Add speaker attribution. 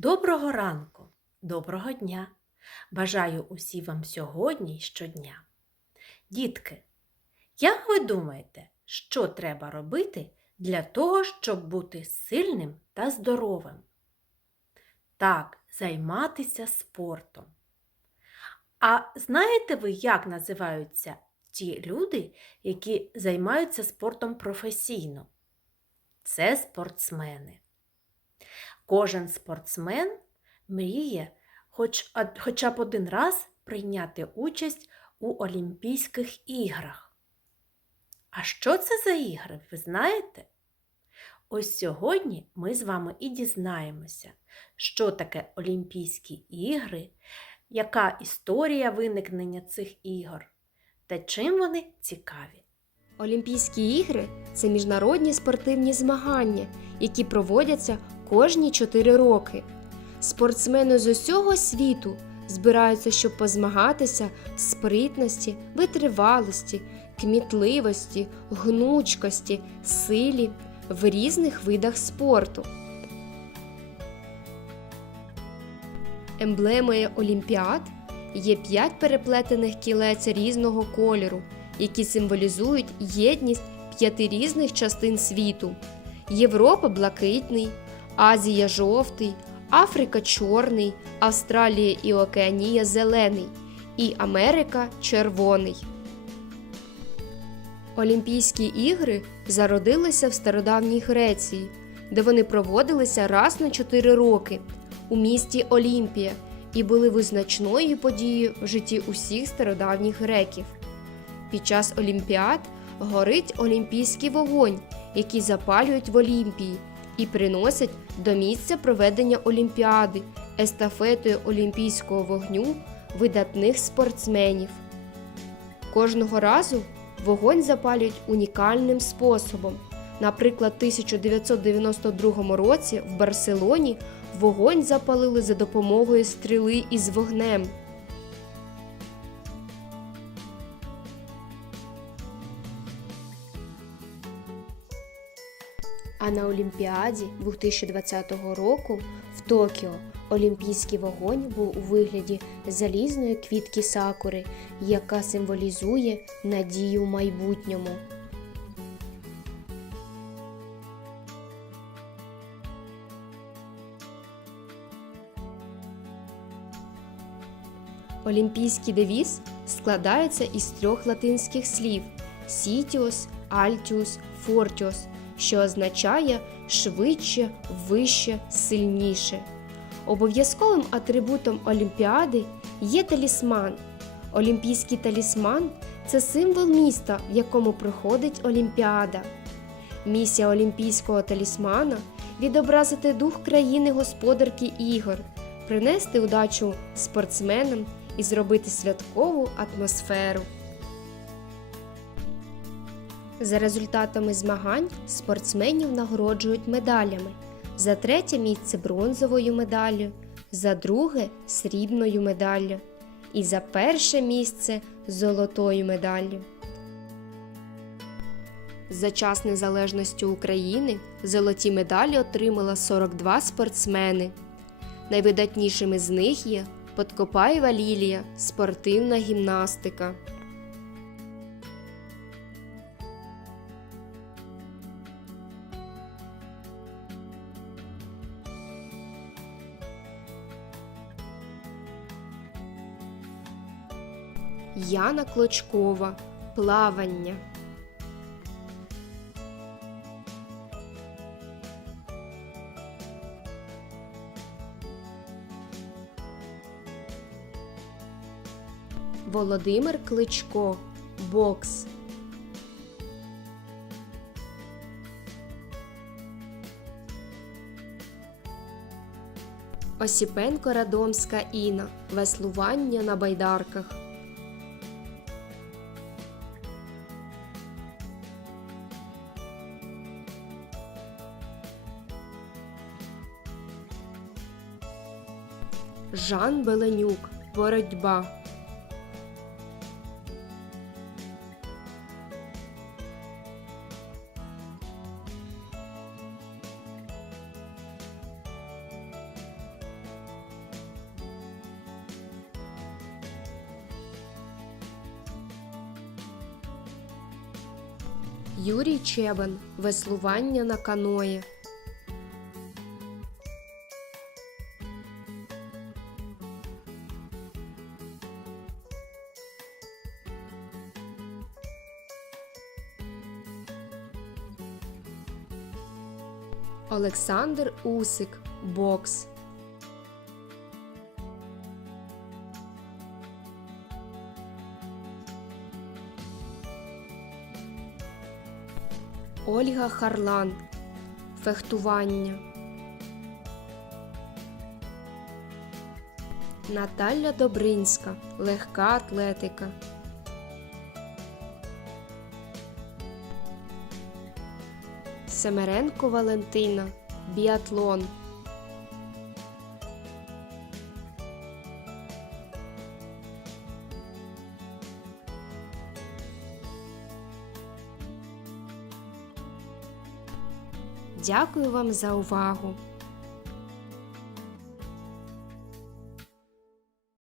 Speaker 1: Доброго ранку, доброго дня! Бажаю усі вам сьогодні й щодня. Дітки, як ви думаєте, що треба робити для того, щоб бути сильним та здоровим? Так, займатися спортом. А знаєте ви, як називаються ті люди, які займаються спортом професійно? Це спортсмени. Кожен спортсмен мріє хоч, хоча б один раз прийняти участь у Олімпійських іграх. А що це за ігри, ви знаєте? Ось сьогодні ми з вами і дізнаємося, що таке Олімпійські ігри, яка історія виникнення цих ігор та чим вони цікаві.
Speaker 2: Олімпійські ігри це міжнародні спортивні змагання, які проводяться кожні 4 роки. Спортсмени з усього світу збираються, щоб позмагатися в спритності, витривалості, кмітливості, гнучкості, силі в різних видах спорту. Емблемою Олімпіад є п'ять переплетених кілець різного кольору, які символізують єдність п'яти різних частин світу: Європа блакитний, Азія жовтий, Африка чорний, Австралія і Океанія зелений, і Америка червоний. Олімпійські ігри зародилися в стародавній Греції, де вони проводилися раз на 4 роки у місті Олімпія і були визначною подією в житті усіх стародавніх греків. Під час Олімпіад горить олімпійський вогонь, який запалюють в Олімпії, і приносять до місця проведення Олімпіади естафетою олімпійського вогню видатних спортсменів. Кожного разу вогонь запалюють унікальним способом. Наприклад, в 1992 році в Барселоні вогонь запалили за допомогою стріли із вогнем. А на Олімпіаді 2020 року в Токіо олімпійський вогонь був у вигляді залізної квітки сакури, яка символізує надію в майбутньому. Олімпійський девіз складається із трьох латинських слів Сітіос, Альтіус, Фортіос, що означає швидше, вище, сильніше. Обов'язковим атрибутом Олімпіади є талісман. Олімпійський талісман це символ міста, в якому проходить Олімпіада. Місія олімпійського талісмана відобразити дух країни-господарки ігор, принести удачу спортсменам і зробити святкову атмосферу. За результатами змагань спортсменів нагороджують медалями. За третє місце бронзовою медаллю, за друге срібною медаллю і за перше місце золотою медаллю. За час незалежності України золоті медалі отримала 42 спортсмени. Найвидатнішими з них є Подкопаєва Лілія, спортивна гімнастика. Яна Клочкова. Плавання. Володимир Кличко. Бокс. Осіпенко Радомська Іна. Веслування на байдарках. Жан Беленюк. Боротьба. Юрій Чебен. Веслування на каної. Олександр Усик бокс. Ольга Харлан фехтування. Наталя Добринська легка атлетика. Семеренко Валентина біатлон. Дякую вам за увагу!